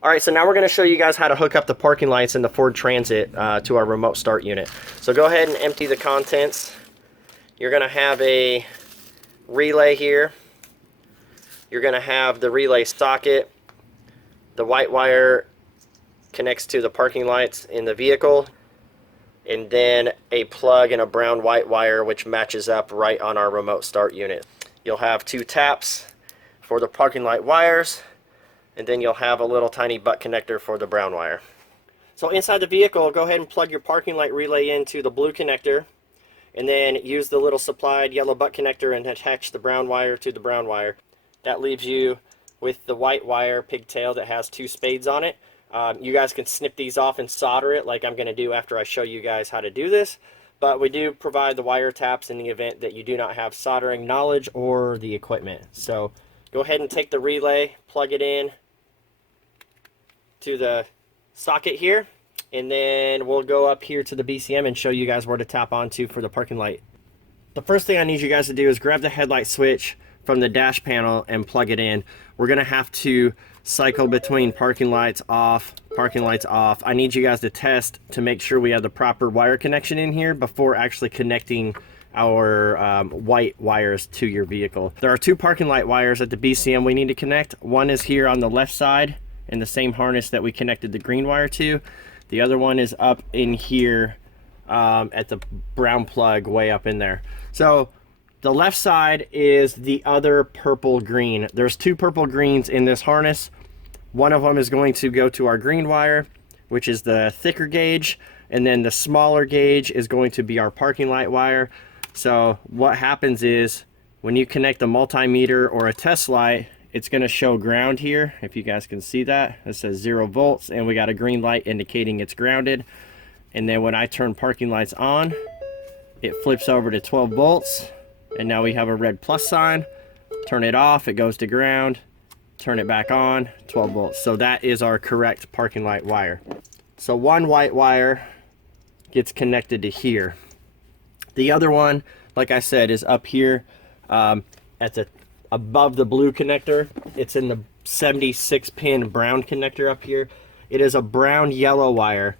All right, so now we're going to show you guys how to hook up the parking lights in the Ford Transit to our remote start unit. So go ahead and empty the contents. You're going to have a relay here. You're going to have the relay socket. The white wire connects to the parking lights in the vehicle. And then a plug and a brown white wire which matches up right on our remote start unit. You'll have 2 taps for the parking light wires, and then you'll have a little tiny butt connector for the brown wire. So inside the vehicle, go ahead and plug your parking light relay into the blue connector, and then use the little supplied yellow butt connector and attach the brown wire to the brown wire. That leaves you with the white wire pigtail that has 2 spades on it. You guys can snip these off and solder it like I'm going to do after I show you guys how to do this. But we do provide the wire taps in the event that you do not have soldering knowledge or the equipment. So go ahead and take the relay, plug it in to the socket here, and then we'll go up here to the BCM and show you guys where to tap onto for the parking light. The first thing I need you guys to do is grab the headlight switch from the dash panel and plug it in. We're going to have to cycle between parking lights off, parking lights off. I need you guys to test to make sure we have the proper wire connection in here before actually connecting our white wires to your vehicle. There are 2 parking light wires at the BCM we need to connect. One is here on the left side in the same harness that we connected the green wire to. The other one is up in here at the brown plug way up in there. So the left side is the other purple green. There's 2 purple greens in this harness. One of them is going to go to our green wire, which is the thicker gauge, and then the smaller gauge is going to be our parking light wire. So what happens is when you connect a multimeter or a test light, it's going to show ground here. If you guys can see that, it says 0 volts, and we got a green light indicating it's grounded. And then when I turn parking lights on, it flips over to 12 volts, and now we have a red plus sign. Turn it off, it goes to ground. Turn it back on, 12 volts. So that is our correct parking light wire. So one white wire gets connected to here. The other one, like I said, is up here at the above the blue connector. It's in the 76 pin brown connector up here. It is a brown yellow wire.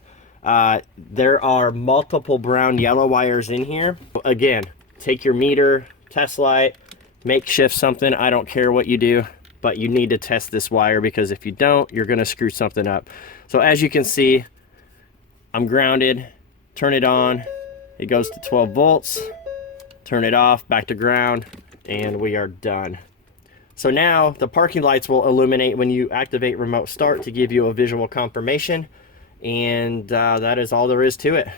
There are multiple brown yellow wires in here. Again, take your meter, test light, makeshift something, I don't care what you do, but you need to test this wire, because if you don't, you're going to screw something up. So as you can see, I'm grounded. Turn it on, it goes to 12 volts. Turn it off, back to ground, and we are done. So now the parking lights will illuminate when you activate remote start to give you a visual confirmation, and that is all there is to it.